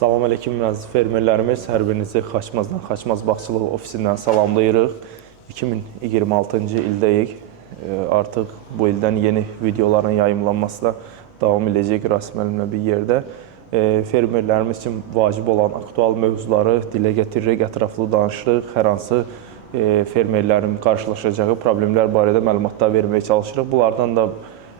Salam aleyküm əziz fermerlərimiz, hər birinizi Xaçmazdan, Xaçmaz Bağçılıq ofisindən salamlayırıq. 2026-cı ildəyik. Artıq bu ildən yeni videoların yayımlanması da davam edəcək Rasim müəllimlə bir yerdə. Fermerlərimiz üçün vacib olan aktual mövzuları dilə getiririk, ətraflı danışırıq. Hər hansı fermerlərin qarşılaşacağı problemlər barədə məlumatlar verməyə çalışırıq. Bunlardan da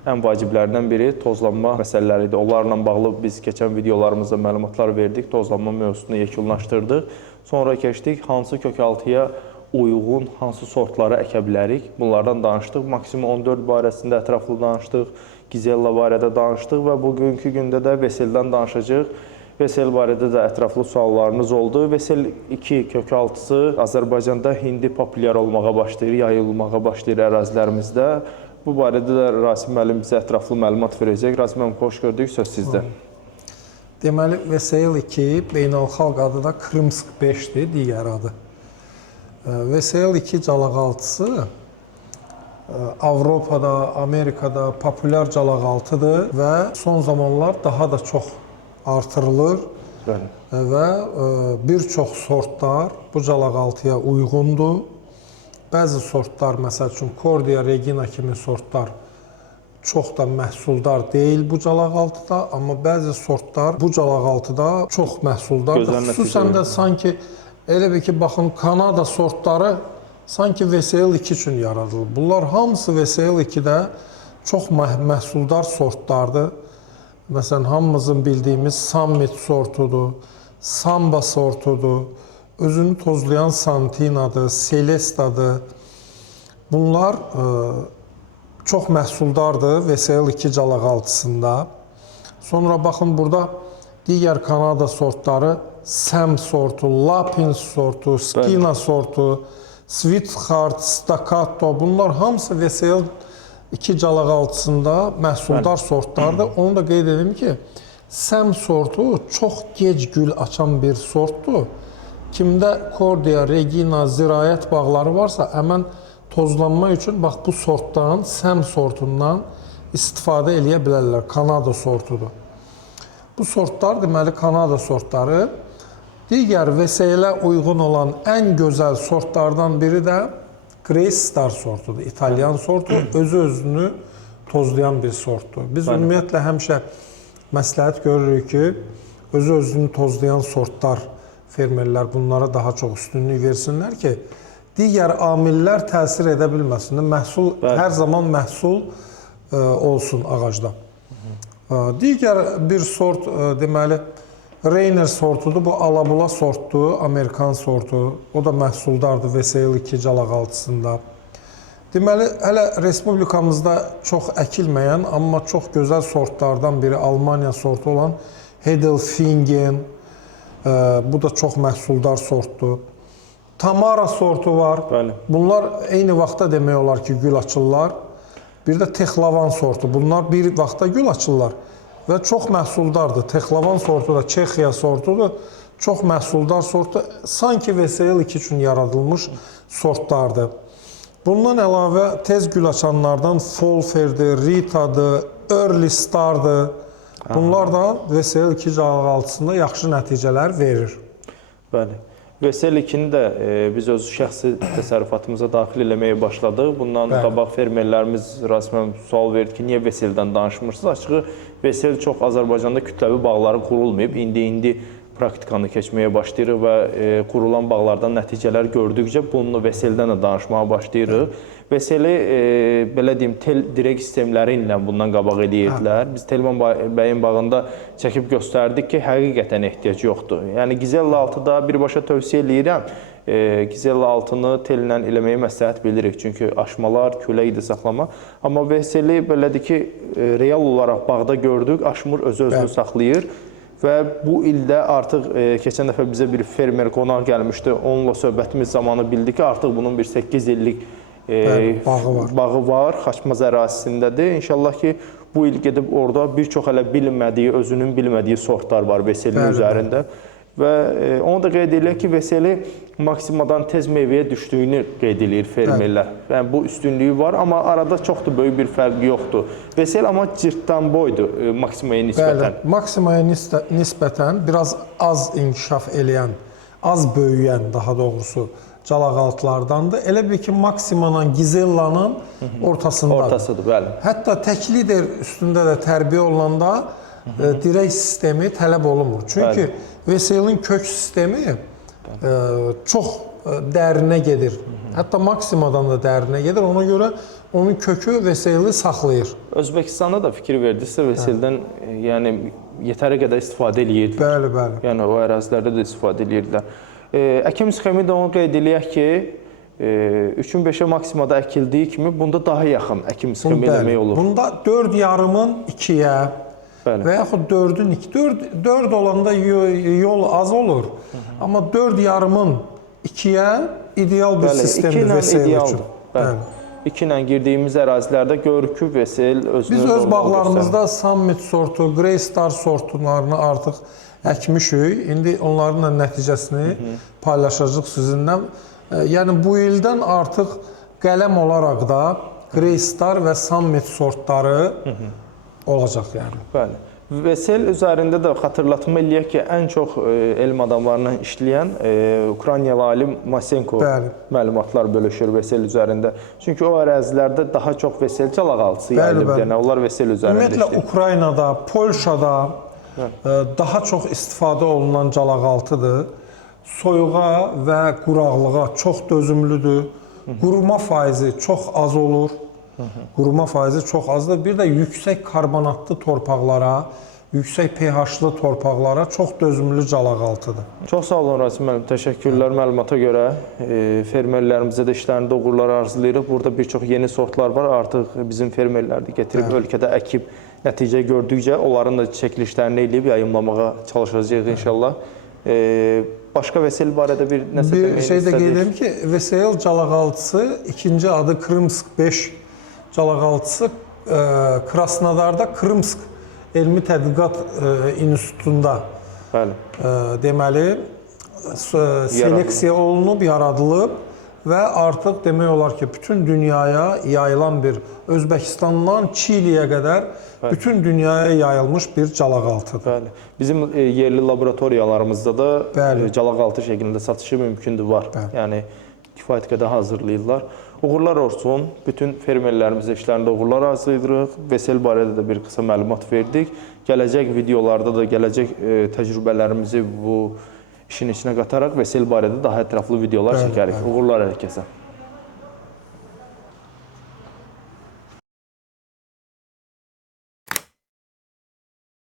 ən vaciblərindən biri tozlanma məsələləridir. Onlarla bağlı biz keçən videolarımızda məlumatlar verdik, tozlanma mövzusunu yekunlaşdırdıq. Sonra keçdik, hansı kökaltıya uyğun, hansı sortları əkə bilərik. Bunlardan danışdıq. Maksimum 14 barəsində ətraflı danışdıq, Gizella barədə danışdıq və bugünkü gündə də Veseldən danışacağıq. Vesel barədə də ətraflı suallarınız oldu. Vesel 2 kökaltısı Azərbaycanda indi populyar olmağa başlayır, yayılmağa başlayır ərazilərimizdə. Bu barədə də Rasim müəllim bizə ətraflı məlumat verəcək. Rasim müəllim, xoş gördük, söz sizdə. Deməli, Vesel 2 beynəlxalq adı da Krımsk 5-dir, digər adı. Vesel 2 calaqaltısı Avropada, Amerikada populyar calaqaltıdır və son zamanlar daha da çox artırılır və bir çox sortlar bu calaqaltıya uyğundur. Bəzi sortlar, məsəl üçün Cordia regina kimi sortlar çox da məhsuldar deyil bu calaqaltıda, amma bəzi sortlar bu calaqaltıda çox məhsuldardır. Xüsusən də sanki elə bir ki, baxın, Kanada sortları sanki VSL 2 üçün yaradılır. Bunlar hamısı VSL 2-də çox məhsuldar sortlardır. Məsələn, hamımızın bildiyimiz Summit sortudur, Samba sortudur. Özünü tozlayan Santinadır, Celestadır. Bunlar çox məhsuldardır VSL 2 calaqaltısında. Sonra baxın, burada digər Kanada sortları Sam sortu, Lapin sortu, Skina sortu, Sweetheart, Staccato, bunlar hamısı VSL 2 calaqaltısında məhsuldar sortlardır. Onu da qeyd edim ki, Sam sortu çox gec gül açan bir sortdur. Kimdə Cordia, Regina, zirayət bağları varsa, həmən tozlanma üçün bax bu sortdan, Sam sortundan istifadə eləyə bilərlər. Kanada sortudur. Bu sortlar, deməli, Kanada sortları. Digər VSL-ə uyğun olan ən gözəl sortlardan biri də Grace Star sortudur. İtalyan sortu, özü-özünü tozlayan bir sortdur. Biz ümumiyyətlə həmişə məsləhət görürük ki, özü-özünü tozlayan sortlar, fermerlər bunlara daha çox üstünlük versinlər ki, digər amillər təsir edə bilməsin. Məhsul, hər zaman məhsul olsun ağacda. Digər bir sort, deməli, Rainer sortudur. Bu alabula sortdur, Amerikan sortu. O da məhsuldardır VSL 2 calaqaltısında. Deməli, hələ respublikamızda çox əkilməyən, amma çox gözəl sortlardan biri Almaniya sortu olan Heidelfingen. Bu da çox məhsuldar sortdur. Tamara sortu var. Bunlar eyni vaxtda demək olar ki, gül açırlar. Bir də Texlavan sortu. Bunlar bir vaxtda gül açırlar və çox məhsuldardır. Texlavan sortu da Çexiya sortudur. Çox məhsuldar sortdur. Sanki VSL 2 üçün yaradılmış sortlardır. Bundan əlavə tez gül açanlardan Folferdir, Rita'dır, Early Star'dır. Bunlar da VSL 2 calaqaltısında yaxşı nəticələr verir. Bəli. VSL 2-ni də biz öz şəxsi təsərrüfatımıza daxil eləməyə başladıq. Bundan qabaq fermerlərimiz Rasimə sual verdi ki, niyə VSL-dən danışmırsınız? Açığı, VSL çox Azərbaycanda kütləvi bağları qurulmayıb. İndi praktikanı keçməyə başlayırıq və qurulan bağlardan nəticələr gördükcə bunu VSL-dən də danışmağa başlayırıq. VSL-i, belə deyim, tel direkt sistemləri ilə bundan qabaq edirdilər. Biz Telman bəyin bağında çəkib göstərdik ki, həqiqətən ehtiyac yoxdur. Yəni, Gizella 6-da birbaşa tövsiyə edirəm. Gizella 6-nı tellə eləməyi məsləhət bilirik. Çünki aşmalar, küləkdir saxlama. Amma VSL-i belədir ki, real olaraq bağda gördük, aşmır, özü-özünü saxlayır. Və bu ildə artıq keçən dəfə bizə bir fermer qonaq gəlmişdi. Onunla söhbətimiz zamanı bildik ki, artıq bunun bir 8 illik bağı var, Xaçmaz ərazisindədir. İnşallah ki, bu il gedib orada bir çox hələ bilmədiyi, özünün bilmədiyi sortlar var VSL-in üzərində. və onu da qeyd edirlər ki, veseli maksimadan tez meyvəyə düşdüyünü qeyd edir fermerlər. Yəni bu üstünlüyü var, amma arada çox da böyük bir fərq yoxdur. Vesel amma cırtdan boydur maksimaya nisbətən. Bəli, maksimaya nisbətən biraz az inkişaf eləyən, az böyüyən daha doğrusu calaqaltılardandır. Elə bir ki, maksimanın Gizellanın ortasındadır. Ortasıdır, bəli. Hətta tək lider üstündə də tərbiyə olunanda dirək sistemi tələb olunmur. Çünki Veselin kök sistemi çox dərinə gedir. Hətta maksimadan da dərinə gedir. Ona görə onun kökü Veseli saxlayır. Özbəkistanda da fikir verdinizsə, Veseldən yəni yetəri qədər istifadə eləyirdilər. Bəli, bəli. Yəni o ərazilərdə də istifadə eləyirdilər. Əkim sxemi də onu qeyd eləyək ki, 3-ün 5-ə maksimada əkildiyi kimi bunda daha yaxın əkim sxemi eləmək olur. Bunda 4 yarımın 2-yə və yaxud 4-ün 2. 4 olanda yol az olur. Amma 4 yarımın 2-yə ideal bir sistemdir Vesel üçün. 2 ilə girdiyimiz ərazilərdə görürük ki, Vesel özünü biz öz bağlarımızda Summit sortu, Grey Star sortlarını artıq əkmişik. İndi onların da nəticəsini paylaşacağıq sizinlə. Yəni bu ildən artıq qələm olaraq da Grey Star və Summit sortları olacaq yəni. Bəli. Vesel üzərində də xatırlatma eləyək ki, ən çox elm adamlarına işləyən Ukraynalı alim Masenko məlumatlar bölüşür Vesel üzərində. Çünki o ərazilərdə daha çox Vesel calaqaltısı yayılıb. Yəni onlar Vesel üzərində işləyir. Ümumiyyətlə Ukraynada, Polşada daha çox istifadə olunan calaqaltıdır. Soyuğa və quraqlığa çox dözümlüdür. Quruma faizi çox az olur. Quruma faizi çox azdır. Bir də yüksək karbonatlı torpaqlara, yüksək pH-lı torpaqlara çox dözümlü calaqaltıdır. Çox sağ olun Rasim müəllim. Təşəkkürlər məlumata görə. Fermerlərimizə də işlərində uğurlar arzulayırıq. Burada bir çox yeni sortlar var. Artıq bizim fermerlər də gətirib ölkədə əkib nəticə gördükcə onların da çəkilişlərini eləyib yayımlamağa çalışacağıq inşallah. Başqa Vesel barədə bir nəsə demək istədik? Bir şey də qeyd edim ki, Vesel calaqaltısı ikinci adı Krımsk 5 calaqaltısı Krasnodarda Krımsk Elmi Tədqiqat İnstitutunda deməli seleksiya olunub, yaradılıb və artıq demək olar ki, bütün dünyaya yayılan bir Özbəkistandan Çiliyə qədər bütün dünyaya yayılmış bir calaqaltıdır. Bizim yerli laboratoriyalarımızda da calaqaltı şəklində satışı mümkündür, var. Yəni kifayət qədər hazırlayırlar. Uğurlar olsun. Bütün fermerlərimizə işlərində uğurlar arzulayırıq. Vesel barədə də bir qısa məlumat verdik. Gələcək videolarda da gələcək təcrübələrimizi bu işin içinə qataraq Vesel barədə daha ətraflı videolar çəkərik. Uğurlar hər kəsə.